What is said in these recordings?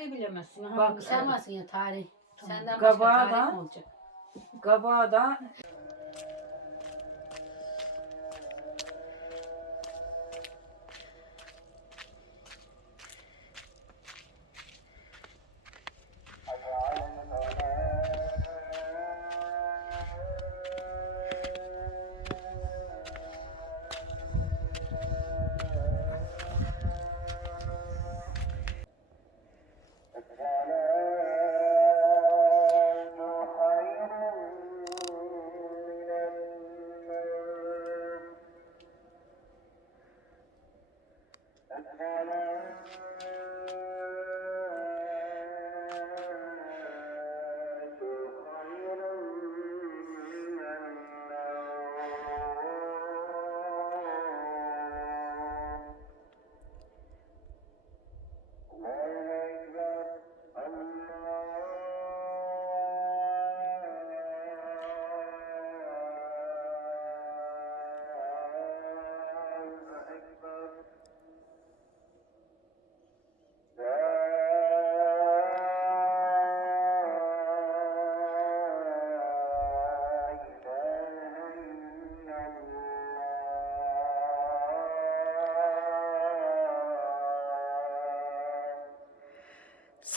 tarihi bilemezsin. Ha, Bak, sen Sevmezsin ya tarih. Senden başka tarih da- mi olacak? Kabağı da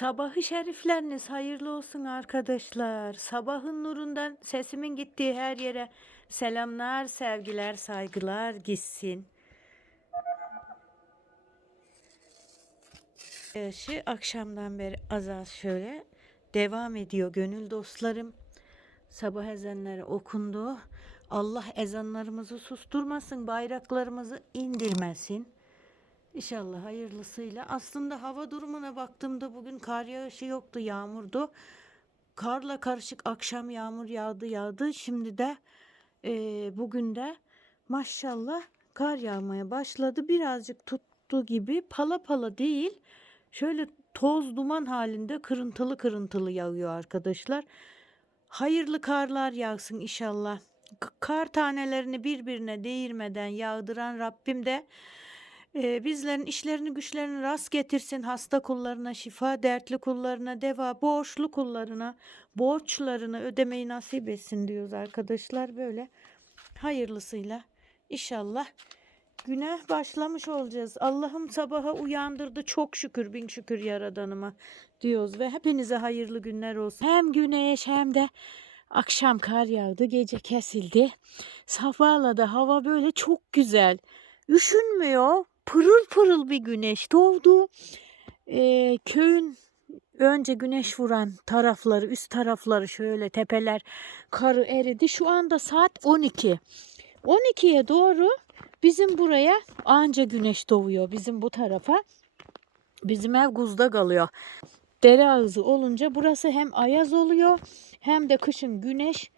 Sabahı şerifleriniz hayırlı olsun arkadaşlar. Sabahın nurundan sesimin gittiği her yere selamlar, sevgiler, saygılar gitsin. Yaşı akşamdan beri az az şöyle devam ediyor gönül dostlarım. Sabah ezanları okundu. Allah ezanlarımızı susturmasın, bayraklarımızı indirmesin. İnşallah hayırlısıyla. Aslında hava durumuna baktığımda bugün kar yağışı yoktu, yağmurdu. Karla karışık akşam yağmur yağdı yağdı. Şimdi de eee, bugün de maşallah kar yağmaya başladı. Birazcık tuttu gibi pala pala değil. Şöyle toz duman halinde kırıntılı kırıntılı yağıyor arkadaşlar. Hayırlı karlar yağsın inşallah. Kar tanelerini birbirine değirmeden yağdıran Rabbim de ee, bizlerin işlerini güçlerini rast getirsin. Hasta kullarına şifa, dertli kullarına deva, borçlu kullarına borçlarını ödemeyi nasip etsin diyoruz arkadaşlar. Böyle hayırlısıyla inşallah güne başlamış olacağız. Allah'ım sabaha uyandırdı. Çok şükür bin şükür yaradanıma diyoruz ve hepinize hayırlı günler olsun. Hem güneş hem de akşam kar yağdı, gece kesildi. Sabahla da hava böyle çok güzel. Üşünmüyor. Pırıl pırıl bir güneş doğdu. Ee, köyün önce güneş vuran tarafları, üst tarafları şöyle tepeler karı eridi. Şu anda saat 12. 12'ye doğru bizim buraya anca güneş doğuyor. Bizim bu tarafa. Bizim ev guzda kalıyor. Dere ağzı olunca burası hem ayaz oluyor hem de kışın güneş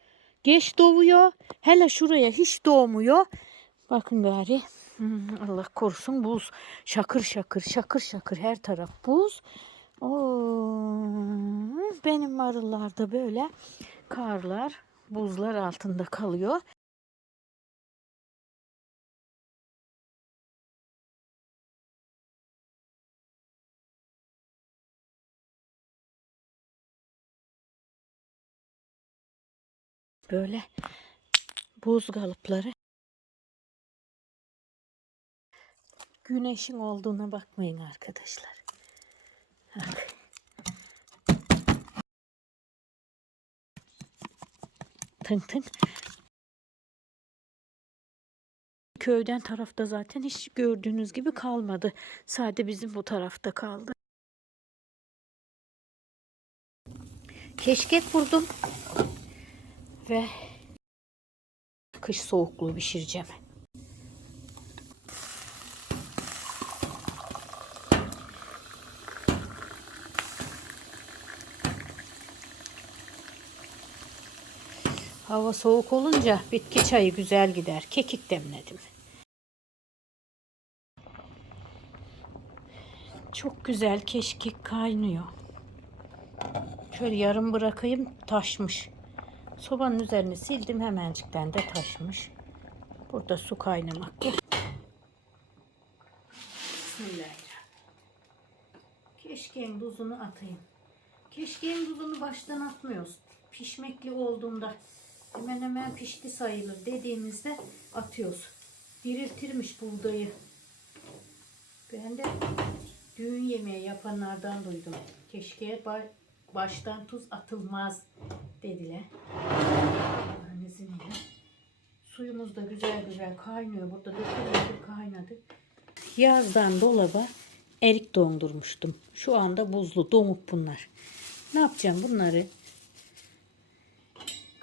geç doğuyor. Hele şuraya hiç doğmuyor. Bakın gari. Allah korusun buz. Şakır şakır şakır şakır her taraf buz. Oo, benim marullarda böyle karlar, buzlar altında kalıyor. Böyle buz kalıpları. Güneşin olduğuna bakmayın arkadaşlar. Bak. Tın tın. Köyden tarafta zaten hiç gördüğünüz gibi kalmadı. Sadece bizim bu tarafta kaldı. Keşkek vurdum. Ve kış soğukluğu pişireceğim. Hava soğuk olunca bitki çayı güzel gider. Kekik demledim. Çok güzel keşkek kaynıyor. Şöyle yarım bırakayım taşmış. Sobanın üzerini sildim hemencikten de taşmış. Burada su kaynamak yok. Bismillahirrahmanirrahim. Keşkeğin tuzunu atayım. Keşkeğin tuzunu baştan atmıyoruz. Pişmekli olduğunda hemen hemen pişti sayılır dediğimizde atıyoruz. Diriltirmiş buğdayı. Ben de düğün yemeği yapanlardan duydum. Keşke ba- baştan tuz atılmaz dediler. Suyumuz da güzel güzel kaynıyor. Burada döküldü kaynadı. Yazdan dolaba erik dondurmuştum. Şu anda buzlu donuk bunlar. Ne yapacağım bunları?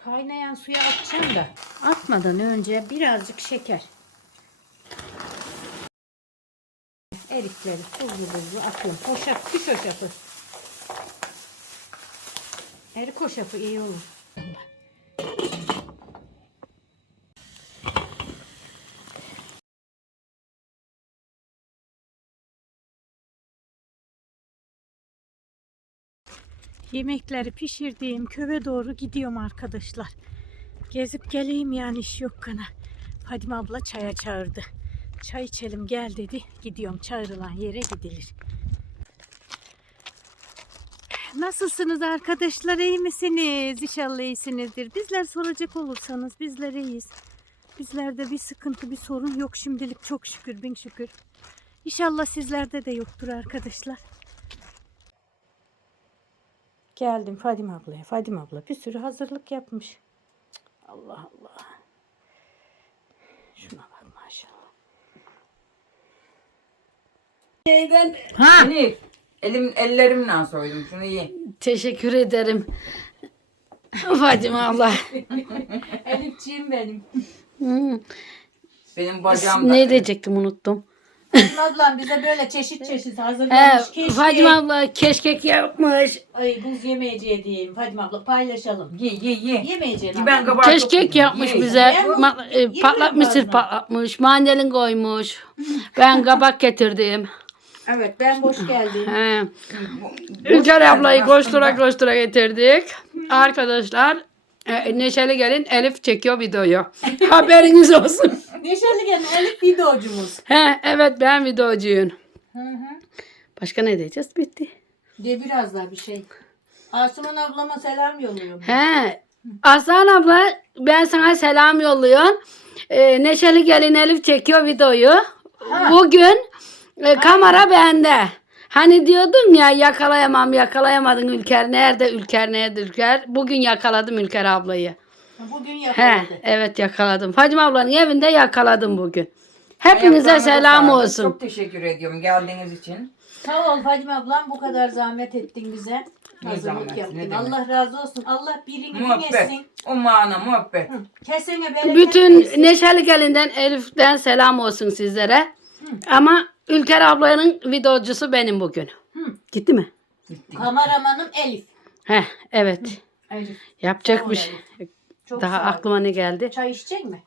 Kaynayan suya atacağım da atmadan önce birazcık şeker. Erikleri buzlu buzlu atıyorum. Hoşaf, kuş hoşafı. Erik hoşafı iyi olur. Yemekleri pişirdiğim köve doğru gidiyorum arkadaşlar. Gezip geleyim yani iş yok kana. Fadime abla çaya çağırdı. Çay içelim gel dedi. Gidiyorum çağrılan yere gidilir. Nasılsınız arkadaşlar? iyi misiniz? İnşallah iyisinizdir. Bizler soracak olursanız bizler iyiyiz. Bizlerde bir sıkıntı, bir sorun yok şimdilik çok şükür, bin şükür. İnşallah sizlerde de yoktur arkadaşlar. Geldim Fadime ablaya. Fadime abla bir sürü hazırlık yapmış. Cık, Allah Allah. Şuna bak maşallah. Ha, Elif. Elim, ellerimle soydum şunu ye. teşekkür ederim. Fadime abla. Elifciğim benim. Hmm. Benim bacağım da. Ne diyecektim unuttum. Ablam bize böyle çeşit çeşit He, hazırlamış. Keşke. Fadime abla keşkek yapmış. Ay buz yemeyeceği diyeyim. Fadime abla paylaşalım. Ye ye ye. Yemeyeceğini Ki ben abla. kabahat Keşkek yapmış. Ye. bize. Ye. Ma- e, Ye biraz mısır patlatmış. Mandalin koymuş. Ben kabak getirdim. Evet ben boş geldim. He. Bu- Ülker ablayı koştura koştura getirdik. Arkadaşlar e, Neşeli gelin Elif çekiyor videoyu. Haberiniz olsun. Neşeli gelin Elif videocumuz. He, evet ben videocuyum. Hı hı. Başka ne diyeceğiz? Bitti. De biraz daha bir şey. Asuman ablama selam yolluyorum. He. Aslan abla ben sana selam yolluyorum. Ee, Neşeli gelin Elif çekiyor videoyu. Bugün e, kamera bende. Hani diyordun ya yakalayamam yakalayamadın Ülker. Nerede Ülker nerede Ülker? Bugün yakaladım Ülker ablayı. Bugün He, yakaladı. evet yakaladım. Fadime ablanın evinde yakaladım bugün. Hepinize selam sağlık. olsun. Çok teşekkür ediyorum geldiğiniz için. Sağ ol Fadime ablam bu kadar zahmet ettin bize. Ne Hazırlık zahmet, yaptın. ne. Allah razı olsun. Allah birini bin Muhabbet. etsin. O mana muhabbet. Kesene bereket Bütün versin. Neşeli gelinden Elif'ten selam olsun sizlere. Ama Ülker ablanın videocusu benim bugün. Gitti mi? Gitti. Kameramanım Elif. Heh, evet. Elif. Yapacak Sağ ol bir şey. Çok Daha sağ ol. aklıma ne geldi? Çay içecek mi?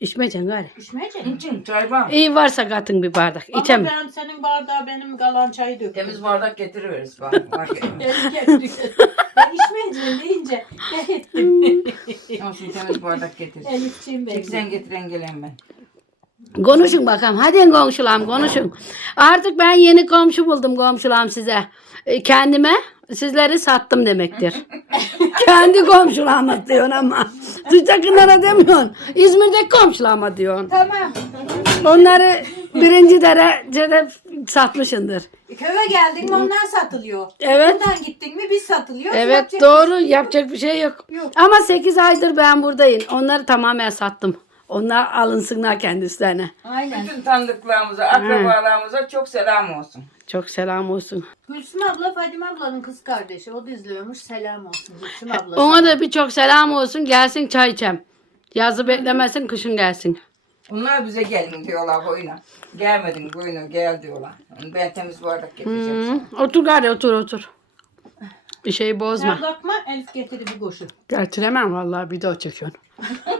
İçmeyeceksin gari. İçmeyecek mi? İçin çay var. İyi varsa katın bir bardak. Ama İçem. ben senin bardağa benim kalan çayı döktüm. Temiz bardak getiriveririz. Var, var. Elif getirdi. ben içmeyeceğim deyince ben ettim. Ama şimdi temiz bardak getir. Elifciğim benim. Çek sen getiren gelen ben. Konuşun bakalım. Hadi komşulam konuşun. Artık ben yeni komşu buldum komşulam size. E, Kendime sizleri sattım demektir. Kendi komşulama diyorsun ama. Sıcakınlara demiyorsun. İzmir'deki komşulama diyorsun. Tamam. Onları birinci derecede satmışındır. Köye geldin mi onlar satılıyor. Evet. Buradan gittin mi biz satılıyor. Evet Yapacak- doğru yapacak bir şey yok. Yok. Ama 8 aydır ben buradayım. Onları tamamen sattım. Onlar alınsınlar kendislerine. Aynen. Bütün tanıdıklarımıza, akrabalarımıza çok selam olsun. Çok selam olsun. Gülsüm abla Fadime ablanın kız kardeşi. O da izliyormuş. Selam olsun Gülsüm abla. Ona da birçok selam olsun. Gelsin çay içem. Yazı beklemesin kışın gelsin. Onlar bize gelin diyorlar boyuna. Gelmedin boyuna gel diyorlar. Ben temiz bardak getireceğim Hı. Otur gari otur otur. Bir şey bozma. Sen bakma Elif getirdi bir koşu. Getiremem vallahi video çekiyorsun.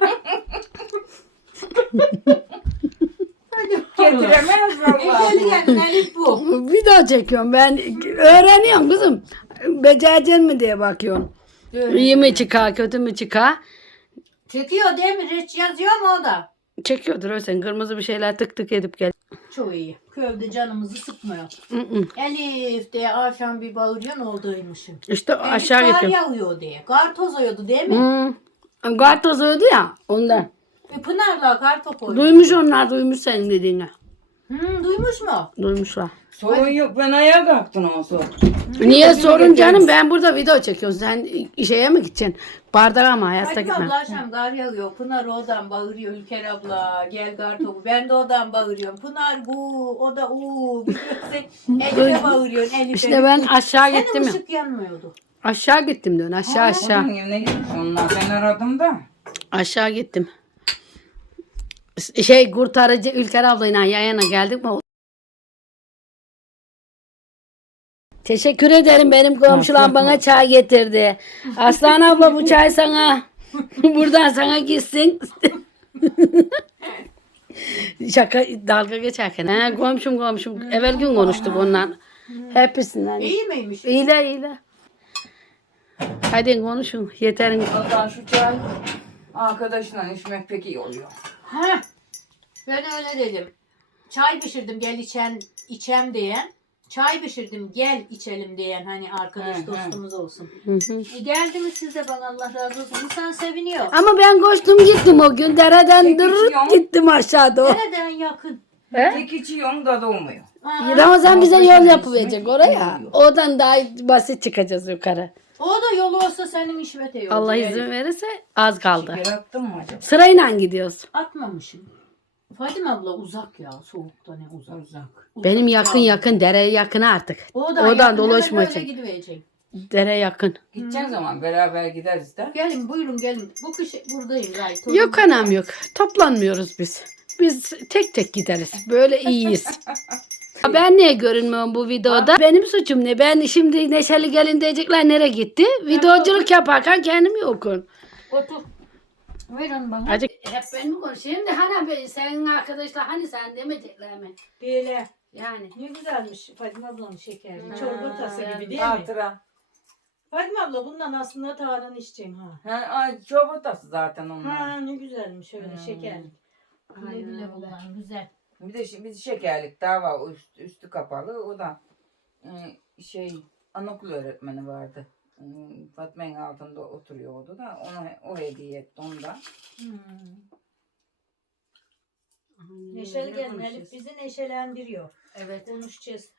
Getiremez vallahi. Elif geldin Elif bu. Video çekiyorum ben. Öğreniyorum kızım. Becereceksin mi diye bakıyorsun. İyi mi çıkar kötü mü çıkar. Çekiyor değil mi? Reç yazıyor mu o da? Çekiyordur o sen kırmızı bir şeyler tık tık edip gel. Çok iyi. Köyde canımızı sıkmıyor. Hı hı. Elif diye akşam bir bağırıyorsun oradaymışım. İşte Elif aşağı kar gittim. yağıyor diye. Kar tozuyordu değil mi? Hmm. Tozuyordu ya ondan. E, Pınar'la kar topu oynuyor. Duymuş onlar duymuş senin dediğini. Hmm, duymuş mu? Duymuşlar. Sorun yok ben ayağa kalktın olsun. Niye sorun canım ben burada video çekiyorum. Sen şeye mi gideceksin? Bardağa mı hayatta Hadi gitme. abla akşam kar yağıyor. Pınar oradan bağırıyor Ülker abla. Gel kar topu. Ben de oradan bağırıyorum. Pınar bu. O da u. Biliyorsun. Elif'e bağırıyorsun. Elif'e. İşte ben aşağı Senin gittim ya. ışık yanmıyordu. Aşağı gittim dön aşağı aşağı. Onun evine gitmiş onlar ben aradım da. Aşağı gittim. Şey kurtarıcı Ülker ablayla yayına geldik mi? Teşekkür ederim benim komşulam bana çay getirdi. Aslan abla bu çay sana. Buradan sana gitsin. Şaka dalga geçerken. He, komşum komşum. Evvel gün konuştuk ondan. Hepsinden. İyi miymiş? İyile iyile. Hadi konuşun. Yeterin. Hatta şu çay arkadaşla içmek pek iyi oluyor. Ha. Ben öyle dedim. Çay pişirdim gel içen içem diyen. Çay pişirdim gel içelim diyen hani arkadaş Hı hı. dostumuz olsun. Hı hı. E, geldiniz siz de bana Allah razı olsun. İnsan seviniyor. Ama ben koştum gittim o gün dereden Peki, yok. gittim aşağıda. Nereden yakın? He? Tek içiyorum da olmuyor. Aa, Ramazan bize yol yapıverecek oraya. Oradan daha basit çıkacağız yukarı. O da yolu olsa senin işvete yolu. Allah izin verirse az kaldı. Şeker attın mı acaba? Sırayla gidiyoruz. Atmamışım. Fadime abla uzak ya. Soğukta ne uzak. Uzak. Benim yakın yakın dereye yakın artık. Oradan, Oradan yakın, dolaşma hemen için. öyle gidiverecek. Dere yakın. Gideceğin zaman beraber gideriz de. Gelin buyurun gelin. Bu kış buradayım gayet. Yok anam yok. Toplanmıyoruz biz. Biz tek tek gideriz. Böyle iyiyiz. Ben niye görünmüyorum bu videoda? Benim suçum ne? Ben şimdi Neşeli Gelin diyecekler nereye gitti? Videoculuk yaparken kendim yokum. Otur. Verin bana. Acık hep ben mi konuşayım da hani ben, senin arkadaşlar hani sen demeyecekler mi? Böyle. Yani. Ne güzelmiş Fadime ablanın şekeri. Ha, Çorba tası yani gibi değil mi? Hatıra. Fadime abla bundan aslında tarhan içeceğim ha. Ha, ay, çorba tası zaten onlar. Ha ne güzelmiş öyle Hmm. şekerli. Güle Aynen öyle. bunlar güzel. Bir de şi- bir şekerlik daha var üst, üstü kapalı. O da e, şey anaokul öğretmeni vardı. E, Fatma'nın altında oturuyordu da ona o hediye etti ondan. Neşeli gelin Elif bizi neşelendiriyor. Evet. Konuşacağız.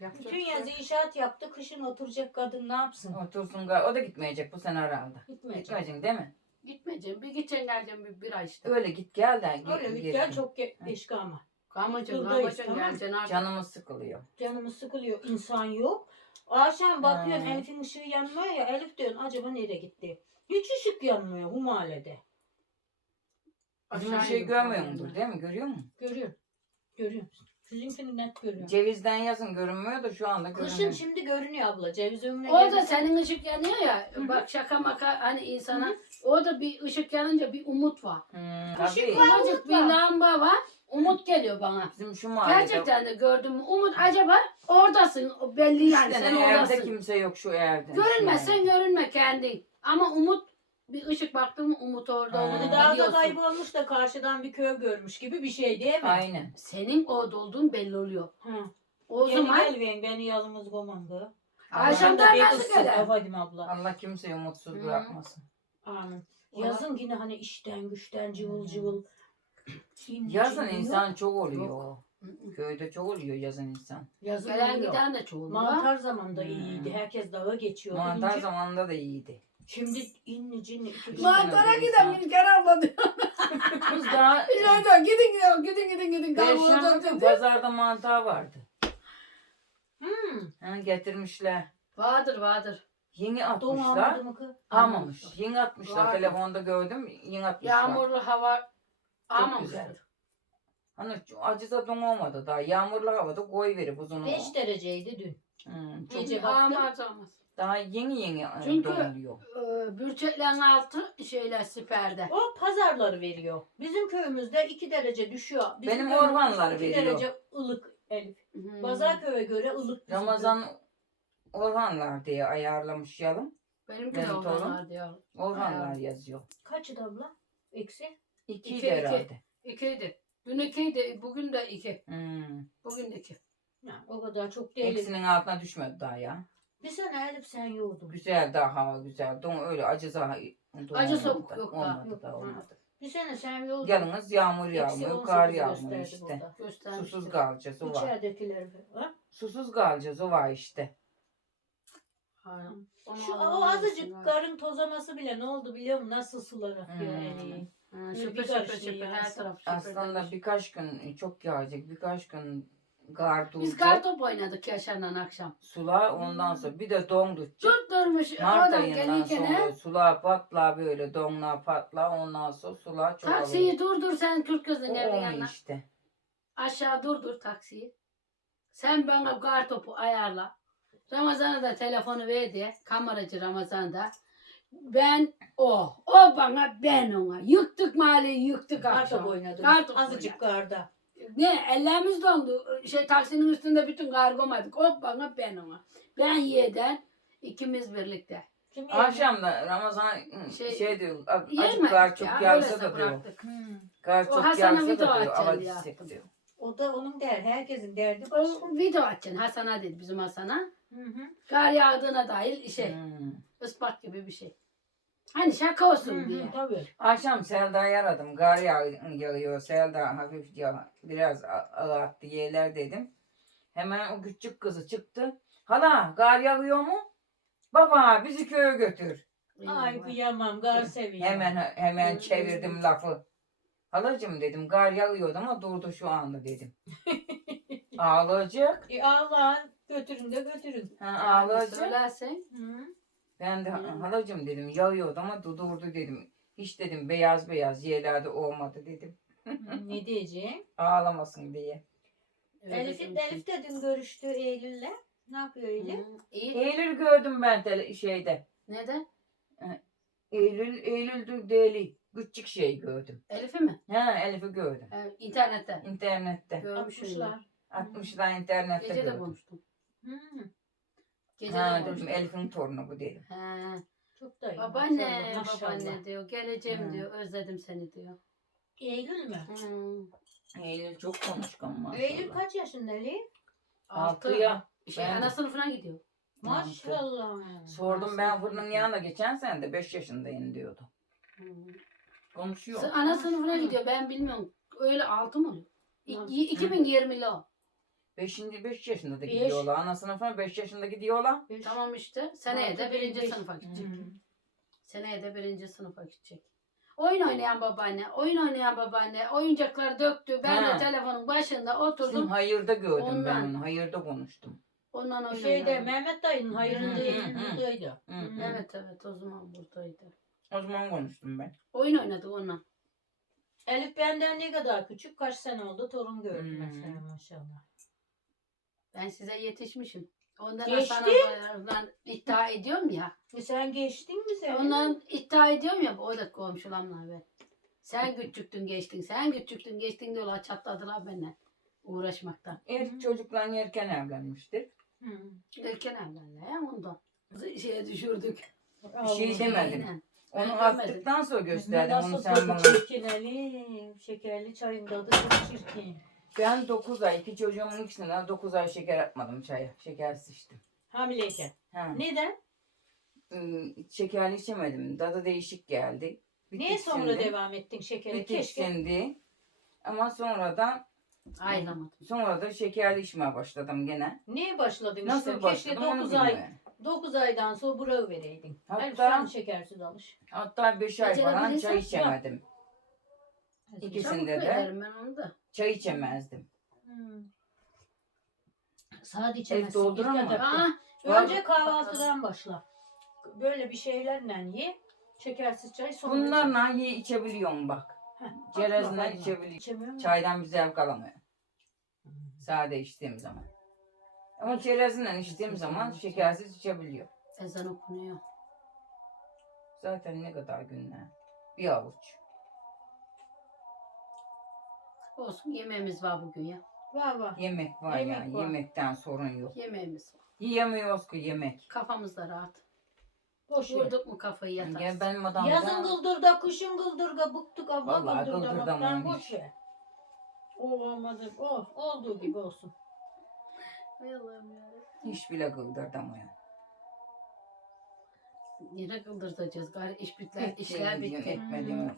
Yapacak Bütün şey yaz yok. inşaat yaptı. Kışın oturacak kadın ne yapsın? Otursun o da gitmeyecek bu sene herhalde. Gitmeyecek. Gitmeyeceksin değil mi? Gitmeyeceğim. Bir gideceksin geleceğim bir, bir ay işte. Öyle git gel de Öyle git, bir gel çok ge- eşki ama. Kalmayacaksın, Buradayız, kalmayacaksın, tamam. geleceksin artık. Canımız sıkılıyor. Canımız sıkılıyor. insan yok. Akşam bakıyorsun Ha. Elif'in ışığı yanmıyor ya. Elif diyorsun acaba nereye gitti? Hiç ışık yanmıyor bu mahallede. Bizim Aşağı şey inip görmüyor mudur değil mi? Görüyor musun? Görüyorum. Görüyorum. Sizinkini net görüyorum. Cevizden yazın görünmüyor da şu anda görünüyor. Kışın şimdi görünüyor abla. Ceviz ömrüne O da gelirse- senin ışık yanıyor ya. Hı hı. Bak şaka maka hani insana. O da bir ışık yanınca bir umut var. Hmm, Işık tabii. var. Ufacık bir var. lamba var. Umut geliyor bana. Bizim şu mahallede Gerçekten de gördüm. mü? Umut acaba oradasın. O belli yani sen evde oradasın. kimse yok şu evde. Görünmezsen görünme kendin. Ama umut bir ışık baktın mı umut orada Ha. olduğunu dağda biliyorsun. kaybolmuş da karşıdan bir köy görmüş gibi bir şey değil mi? Aynen. Senin orada olduğun belli oluyor. Hı. O Gel zaman gel ben beni yazımız komandı. Ayşem'den nasıl gelir? Fadim abla. Allah kimseyi umutsuz Hı. bırakmasın. Amin. Yazın yine hani işten güçten cıvıl cıvıl. Yazın insan çok oluyor. Yok. Köyde çok oluyor yazın insan. Yazın gelen oluyor. giden de çoğunluğu. Mantar zamanında Hmm. iyiydi. Herkes dağa geçiyordu. Mantar İnce- zamanında da iyiydi. Şimdi inni cinni. iki gün- Mantara giden Ülker abla diyor. Kız daha Gidin gidin gidin gidin gidin. Perşembe pazarda mantar vardı. Hmm. Ha, getirmişler. Vardır vardır. Yeni Doğum atmışlar. almadı mı kız? Almamış. Yeni atmışlar. Vardı. Telefonda gördüm. Yeni atmışlar. Yağmurlu hava Çok almamıştır. güzel. Hani acıza don olmadı daha. Yağmurlu havada koy verip uzun. 5 dereceydi dün. Hmm, çok Gece baktım. almaz daha yeni yeni e, Çünkü- donuluyor. Ee, bürçeklerin altı şeyler siperde. O pazarları veriyor. Bizim köyümüzde 2 derece düşüyor. Bizim Benim köyümüzde ormanlar iki veriyor. derece ılık Elif. Hmm. Pazarköy'e göre ılık. bizim Ramazan Orhanlar diye ayarlamış yalım. Benimki benim de torun. olanlar diyor. Orhanlar Ha. yazıyor. köy. Kaçtı abla? Eksi? İkiydi İki, iki. herhalde. İkiydi. Dün ikiydi, bugün de iki. Hmm. Bugün de iki. Ya, o kadar çok değil. Hepsinin altına düşmedi daha ya. Bir sene Elif sen yoğurdun. Güzel daha hava güzel. Don öyle acı daha Acı olmadı soğuk da, yok daha. Olmadı Yok, da olmadı. Bir sene sen yoğurdun. Yalnız yağmur yağmıyor, 18 kar yağmıyor işte. Susuz kalacağız o var. İçeridekiler. Ha? Susuz kalacağız o var işte. Ha, onu Şu o azıcık karın tozaması bile ne oldu biliyor musun? Nasıl sular akıyor Hmm. eli. Ha, Bir şıpır karış şıpır şıpır her taraf şıpır Aslında birkaç gün çok yağacak. Birkaç gün Biz duracak. kartop oynadık Yaşar'la akşam. Sular ondan sonra bir de don tutacak. Tutturmuş Mart oradan ayından gelirken sonra he, sular patla böyle donlar patla ondan sonra sular çoğalır. taksiyi durdur sen Türk kızın O evinin olmuyor yanına. işte. Aşağı durdur taksiyi. Sen bana kartopu ayarla. Ramazan'a da telefonu ver diye. Kameracı Ramazan'da. Ben o. O bana ben ona. Yıktık mahalleyi yıktık Kartop akşam. oynadık. Kartop Azıcık oynadık. karda. Ne ellerimiz dondu. Şey taksinin üstünde bütün kargomadık. O bana ben ona. Ben yeden ikimiz birlikte. Kim Akşam da Ramazan şey, Şey- diyor a- azıcık Yemedik kar çok ya, yağsa öylese da diyor. bıraktık. Hmm. Kar O çok Hasan'a yağsa video da diyor. diyor. O da onun der. Herkesin derdi başka. O video açacaksın Hasan'a dedi bizim Hasan'a. Hı hı. Kar yağdığına dair şey Hmm. ispat gibi bir şey. Hani şaka olsun diye. Tabii. Akşam Selda'yı aradım. Kar yağ, yağıyor. Selda hafif yağ, biraz a- ağattı yerler dedim. Hemen o küçük kızı çıktı. Hala kar yağıyor mu? Baba bizi köye götür. Ay kıyamam. Gar seviyor. Hemen hemen Hı. çevirdim lafı. Halacım dedim kar yağıyordu ama durdu şu anda dedim. Ağlayacak. E, ağlan. Götürün de götürün. Ha. Hı. Ben de Hı. halacım dedim yağıyordu ama durdu dedim. Hiç dedim beyaz beyaz yerlerde olmadı dedim. Ne diyeceğim? Ağlamasın diye. Elif, Elif de dün görüştü Eylül'le. Ne yapıyor Eylül? Hı, İyi. Eylül gördüm ben tele, şeyde. Neden? Eylül, Eylül deli. Küçük şey gördüm. Elif'i mi? Ha Elif'i gördüm. Ee, internette. İnternette. Görmüşüm. Atmışlar. İnternette Gece de gördüm. konuştum. Hı. Gece de Ha dedim Elif'in torunu bu dedim. He. Çok da iyi. Babaanne, maşallah, babaanne diyor. Geleceğim Hı. diyor. Özledim seni diyor. Eylül mü? Hı. Eylül çok konuşkan maşallah. Eylül kaç yaşında Elif? Altıya. Şey, Ben- ana sınıfına gidiyor. Maşallah. Sordum ben fırının yanında geçen sene de 5 yaşındayım diyordu. Hı. Konuşuyor. Sı- Ana sınıfına gidiyor. Ben bilmiyorum. Öyle altı mı oluyor? Hı. İ- 2020'li 5. 5 yaşında da Beş. gidiyorlar. Ana sınıfına 5 yaşında gidiyorlar. Beş- Tamam işte. Seneye de Altı, birinci beş. sınıfa gidecek. Hı. Seneye de birinci sınıfa gidecek. Oyun oynayan babaanne, oyun oynayan babaanne, oyuncakları döktü. Ben Ha. de telefonun başında Bizim oturdum. hayırda gördüm ben Ondan. onu. Hayırda konuştum. Ondan oyun Şeyde oynadım. Mehmet dayının Hı, hı, Eylül hı. buradaydı. Hı, hı. Evet evet o zaman buradaydı. O zaman konuştum ben. Oyun oynadık onunla. Elif benden ne kadar küçük? Kaç sene oldu? Torun gördüm Hmm. mesela maşallah. Ben size yetişmişim. Ondan Geçti. sana iddia ediyorum ya. E sen geçtin mi sen? Ondan iddia ediyorum ya o da komşulamlar ben. Sen küçüktün geçtin, sen küçüktün geçtin diyorlar çatladılar benden uğraşmaktan. Erkek çocuklar erken evlenmiştir. Hı. Erken evlendiler ya ondan. Şeye düşürdük. Bir şey demedim. Aynen. Onu attıktan sonra gösterdim onu sen bana. çirkin Elif. Şekerli çayın tadı çok çirkin. Ben 9 ay, iki çocuğumun ikisinden 9 ay şeker atmadım çaya. Şekersiz içtim. Hamileyken. Ha. Neden? Iı, Şekerli içemedim. Tadı değişik geldi. Bir Niye sonra tiksindi, devam ettin şekere? Bir Keşke. tiksindi. Ama sonradan Ayrılamadım. sonra da şekerli içmeye başladım gene. Niye başladın Nasıl işte? başladım Keşke onu 9 ay bilmiyorum. 9 aydan sonra bırak vereydin. Hatta- Elif sen şekersiz alış. Hatta 5 ay falan çay içemedim. İkisinde Çabuk de ederim ben onu da. çay içemezdim. Hmm. Saat içemezsin. dolduramam. ilk. Aa, Önce kahvaltıdan başla. Böyle bir şeylerle ye. Şekersiz çay sonra içe. Bunlarla iyi içebiliyorum bak. Heh, Cerezle bakma, içebiliyorum. İçemiyor musun? Çaydan bir zevk alamıyorum. Sade içtiğim zaman. Ama çerezle içtiğim zaman şekersiz içebiliyor. ezan okunuyor. Zaten ne kadar günler. Bir avuç. Olsun yemeğimiz var bugün ya. Var var. Yemek var Yemek ya. var. Yemekten sorun yok. Yemeğimiz var. Yiyemiyoruz ki yemek. Kafamız da rahat. Boş ver. Vurduk mu kafayı yatarız. Ya benim adam Yazın gıldırda, kışın gıldırga, bıktık abla Vallahi gıldırdamaktan gıldırdamayın boş ver. O olmadı. O olduğu gibi olsun. Hay Allah'ım ya. Hiç bile kıldırtamıyor. Yine kıldırtacağız. Gari iş bitler, işler bitti. etmediğini.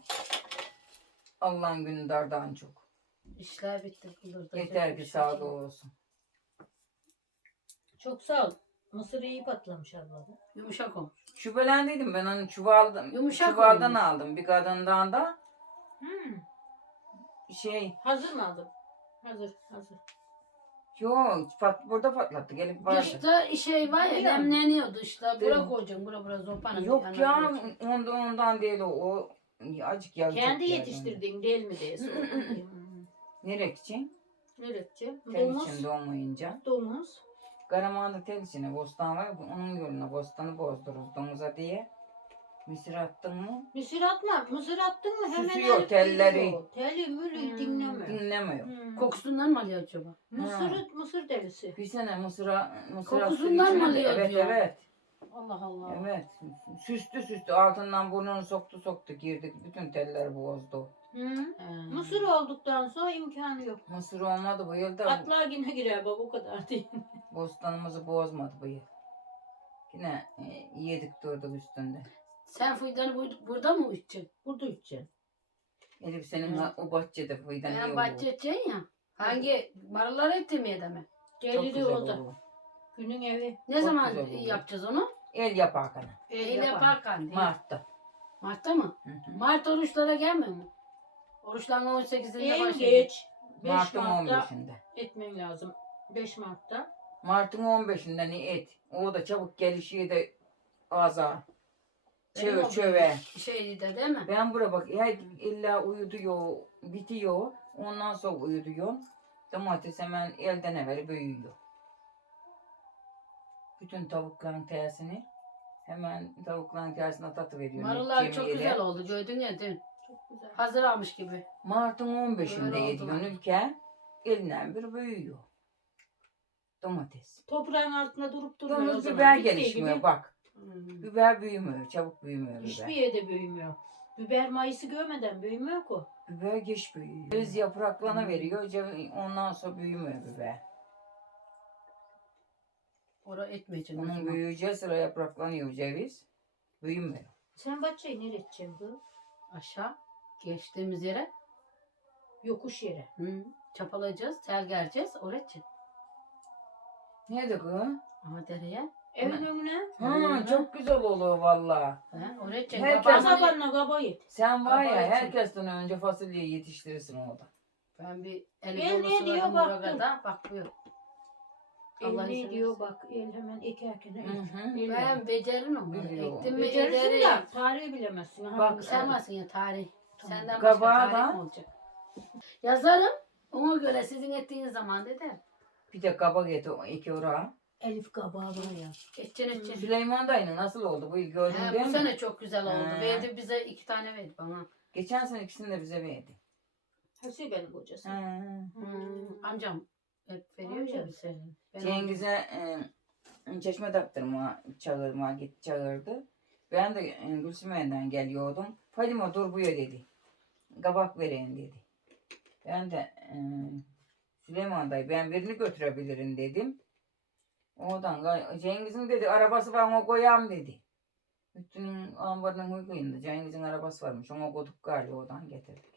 Allah'ın günü dardan çok. İşler bitti kıldırtacağız. Yeter ki sağlığı olsun. Çok sağ ol. Mısır iyi patlamış abla. Yumuşak olmuş. Şüphelendiydim ben onu çuvaldan, Yumuşak çuvaldan olmuş. aldım bir kadından da. Hmm. Şey Hazır mı aldın? Hazır, hazır. yok pat, burada patlattı gelip vardı. Dışta şey var ya Biliyor musun? demleniyor dışta. Değil Bura mi? koyacaksın. Bura bura zopanın. Yok yanına ya koyacaksın. ondan, ondan değil o. o acık yavru Kendi yetiştirdiğin değil mi diye sordum. Nereye gideceksin? Öğreteceğim. Tel Domuz. içinde olmayınca. Domuz. Karaman'da tel içine bostan var. Onun yoluna bostanı bozdururuz domuza diye. Mısır attın mı? Mısır atma. Mısır attın mı hemen Susuyor alıp telleri. gidiyor. Teli mülü Hmm. dinlemiyor. Dinlemiyor. Hmm. Kokusundan mı alıyor acaba? Mısır, mısır delisi. Bir sene mısıra, mısıra Kokusundan mı içmedi. alıyor Evet diyor? evet. Allah Allah. Evet. Süstü süstü altından burnunu soktu soktu girdi. Bütün telleri bozdu. Hı. He. Mısır olduktan sonra imkanı yok. Mısır olmadı bu yıl da Atlar yine girer bak o kadar değil. bostanımızı bozmadı bu yıl. Yine e, yedik durduk üstünde. Sen fıydanı bu- burada mı uçacaksın? Burada içeceksin. Elif senin Hı. o bahçede fıydan iyi Ben bahçe ya. Hangi marullar ettirmeye de mi? Çok Gelir güzel o da. Günün evi. Ne Çok zaman güzel yapacağız onu? El yapar kana. El El yapar. yaparken değil. Mart'ta. Mart'ta mı? Hı hı. Mart oruçlara gelmiyor mu? Oruçların 18'inde En başlayacak. geç 5 Mart'ın Mart'ta 15'inde. etmen lazım. 5 Mart'ta. Mart'ın 15'inde ne et. O da çabuk gelişiyor da aza. Benim Çöve çöve. Şeydi de değil mi? Ben bura bak her illa uyuduyor, bitiyor. Ondan sonra uyuduyor. Domates hemen elden evvel büyüyor. Bütün tavukların tersini hemen tavukların tersine atatı veriyor. Marullar çok güzel oldu. Gördün ya dün. Çok güzel. Hazır almış gibi. Mart'ın 15'inde Öyle oldu yediğin lan. ülke elinden bir büyüyor. Domates. Toprağın altında durup durmuyor o Domuz zaman. biber Bittiği gelişmiyor gibi bak. Hmm. Biber büyümüyor, çabuk büyümüyor Hiçbir biber. yerde büyümüyor. Biber mayısı görmeden büyümüyor ki. Biber geç büyüyor. Ceviz yapraklarına veriyor, ceviz- ondan sonra büyümüyor biber. Ora etmeyeceksin. o Onun zaman. büyüyeceği sıra yapraklanıyor ceviz. Büyümüyor. Sen bahçeyi nereye edeceksin bu? Aşağı geçtiğimiz yere Yokuş yere. hı, çapalayacağız, tel gereceğiz, öğreteceğiz. Nerede kız? Ama dereye. Evin önüne. Ha, çok güzel olur valla. He, öğreteceğiz. Herkes- Babam- Kasabanla kabayı. Sen var ya için. herkesten önce fasulye yetiştirirsin orada. Ben bir el El dolusu ne diyor, baktım. Bak buyur. Allah izin ne diyor bak. El hemen ekerken. Hı hı. Ben beceririm onu. Biliyor. Ektim mi Becerirsin de tarihi bilemezsin. Ha, Bak, Sen varsın ya tarih. Tamam. Senden başka Kabağı tarih da- mi olacak? Yazarım. Ona göre sizin ettiğiniz zaman dedi. Bir de kabak eti o iki ora. Elif kabağı var ya. Edeceksin edeceksin. Süleyman dayının nasıl oldu bu yıl gördün He, değil bu mi? sene çok güzel oldu. He. Verdi bize iki tane verdi bana. Geçen sene ikisini de bize verdi. Hasi benim kocası. Ha. Hmm, amcam hep veriyor ya bize. senin. Ben Cengiz'e e, çeşme taktırma çağırma git çağırdı. Ben de e, Gülsümen'den geliyordum. Fadime dur buraya dedi. Kabak vereyim dedi. Ben de e, Süleyman dayı ben birini götürebilirim dedim. Oradan Cengiz'in dedi arabası var ona koyam dedi. Bütün ambarının huykuyunda Cengiz'in arabası varmış. Ona koyduk galiba oradan getirdik.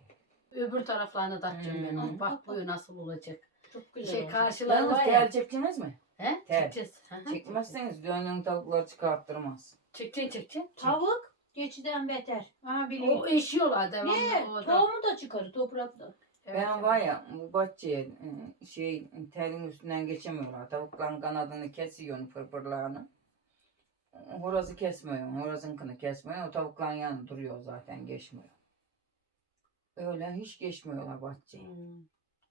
Öbür taraflarına da ben Hmm. onu. Bak buyur nasıl olacak. Çok güzel. şey oldu. karşıları Yalnız var ya. çekeceğiniz mi? He? Tel. Çekeceğiz. Hı hı. Çekmezseniz dönün tavukları çıkarttırmaz. Çekeceksin çekeceksin. Tavuk geçiden beter. Ha biliyorum. O eşiyorlar devamlı Ne? orada. Tohumu da çıkarır toprakta. Evet, ben var ya bu bahçeye e, şey telin üstünden geçemiyorlar. Tavukların kanadını kesiyorsun pırpırlarını. Horozu kesmiyor. Horozun kını kesmiyor. O tavukların yanında duruyor zaten geçmiyor. Öyle hiç geçmiyorlar bahçeye. Hmm.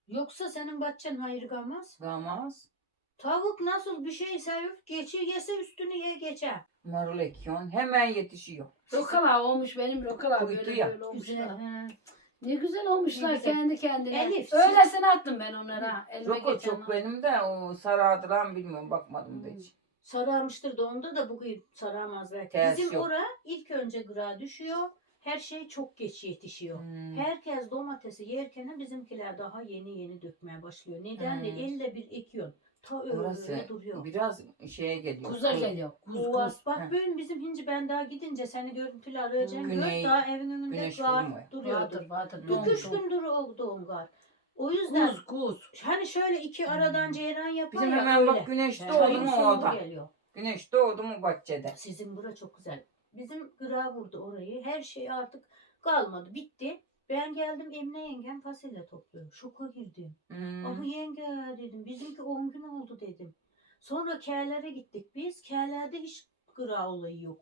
Yoksa senin bahçen hayır kalmaz. Sığmaz. Tavuk nasıl bir şey sevip geçir yese üstünü ye geçer. Marul ekiyorsun hemen yetişiyor. Rokala olmuş benim rokala Kuytu böyle ya. böyle olmuşlar. Güzel. he. Ne güzel olmuşlar Ne güzel. kendi kendine. Elif, Öylesine attım ben onlara. Elime Roko geçen çok benim de o sarardıran bilmiyorum bakmadım da hiç. Sararmıştır da onda da bugün saramaz belki. Ters Bizim yok. ora ilk önce gıra düşüyor. Her şey çok geç yetişiyor. Hmm. Herkes domatesi yerken bizimkiler daha yeni yeni dökmeye başlıyor. Neden de Hmm. elle bir ekiyor. Ta öyle duruyor. biraz şeye geliyor. Kuza geliyor. Kuz Uvas kuz. bak bugün bizim hinci ben daha gidince seni görüntülü arayacağım. Hmm. Gör, Güney- daha evin önünde vurmuyor. duruyordu. Vardır vardır. Don. gündür oldu o kar. O yüzden Kuz kuz. hani şöyle iki aradan ceyran yapar Bizim ya hemen öyle. bak güneş doğdu mu orada. geliyor. Güneş doğdu mu bahçede. Sizin bura çok güzel. Bizim gıra vurdu orayı. Her şey artık kalmadı. Bitti. Ben geldim Emine yengem fasulye topluyor. Şoka girdim. Hmm. Ama yenge dedim. Bizimki 10 gün oldu dedim. Sonra K'lere gittik biz. K'lerde hiç gıra olayı yok.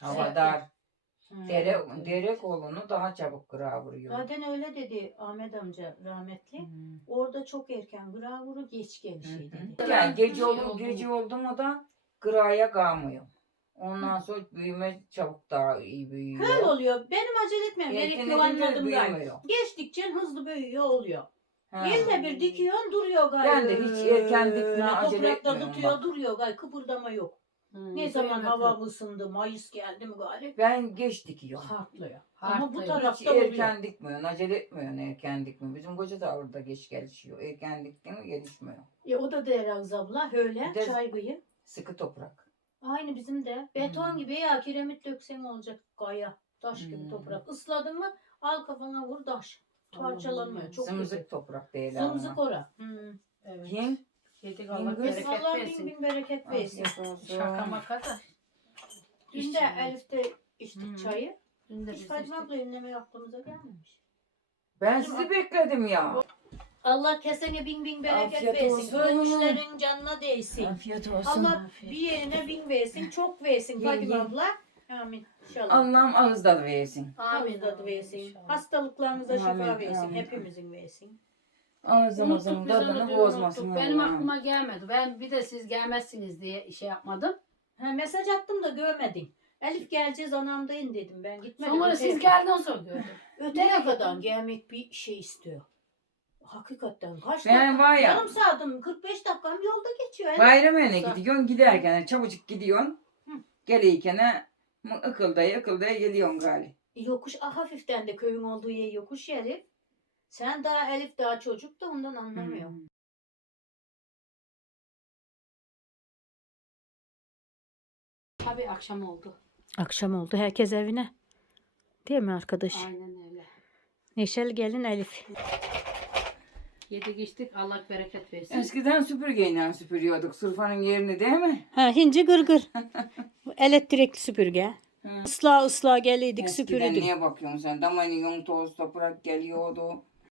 Hava dar. Hmm. Dere, dere kolunu daha çabuk kıra vuruyor. Zaten öyle dedi Ahmet amca rahmetli. Hmm. Orada çok erken gıra vuru geç gelişi dedi. Yani gece Şey oldu, oldu. gece oldu mu da kıraya kalmıyor. Ondan sonra büyüme çabuk daha iyi büyüyor. Öyle oluyor. Benim acele etmem. Anladım galiba. büyümüyor. Geçtikçe hızlı büyüyor oluyor. Ha. Yılda bir dikiyorsun duruyor galiba. Ben de hiç erken dikme, acele Toprakta etmiyorum tutuyor bak. duruyor galiba. Kıpırdama yok. Hmm, Ne zaman zeynep hava yok. ısındı, Mayıs geldi mi galiba? Ben geç dikiyorum. Hartlıyor. Ama bu Hartlıyor. Hiç tarafta oluyor. erken dikmiyorsun, acele etmiyorsun erken dikmiyor. Bizim koca da orada geç gelişiyor. Erken dikti mi gelişmiyor. E, o da değer abla öyle de- çaygıyı. Sıkı toprak. Aynı bizim de. Beton Hmm. gibi ya kiremit döksen olacak kaya. Taş gibi Hmm. toprak. Isladın mı al kafana vur taş. Parçalanmıyor. Çok Zımzık güzel. toprak değil Zımzık ama. ora. Hmm. Evet. Yen, Yedik Allah bereket Allah bin versin. bin bereket versin. afiyet olsun. Şaka maka da. Dün de İçtim. Elif'te içtik Hmm. çayı. Dün de Hiç biz Fatma içtik. abla önleme aklımıza gelmemiş. Ben sizi bekledim ya. Allah kesene bin bin bereket Afiyet versin. olsun. Ölmüşlerin canına değsin. Afiyet Allah Afiyet. bir yerine bin versin, çok versin Ye, Fadime ye. abla. Amin. İnşallah. Allah'ım ağız tadı versin. Amin tadı versin. Hastalıklarımıza şifa Amin, versin. amin. Hepimizin versin. Ağzımızın Unuttuk biz onu tadını diyor, bozmasın. unuttuk. Benim Allah'ım. aklıma gelmedi. Ben bir de siz gelmezsiniz diye şey yapmadım. Ha, mesaj attım da görmedin. Elif geleceğiz anamdayım dedim ben gitmedim. Sonra siz geldikten sonra gördüm. Öte yakadan gelmek bir şey istiyor. Hakikaten kaç Ben dakika? var ya- Yarım saatim 45 dakikam yolda geçiyor. Elif. Bayramene Sa- gidiyorsun giderken çabucak gidiyorsun. Hı. Geliyken ıkıldaya ıkıldaya geliyorsun gali. Yokuş ah, hafiften de köyün olduğu yer yokuş ya Elif. Sen daha Elif daha çocuk da ondan anlamıyor. Hmm. Tabii akşam oldu. Akşam oldu herkes evine. Değil mi arkadaş? Aynen öyle. Neşeli gelin Elif. Yedik içtik Allah bereket versin. Eskiden süpürgeyle süpürüyorduk surfanın yerini değil mi? Ha hinci gırgır. Elektrikli süpürge. Isla ısla geliydik Eskiden süpürürdük. niye bakıyorsun sen? Damanyon toz toprak geliyordu.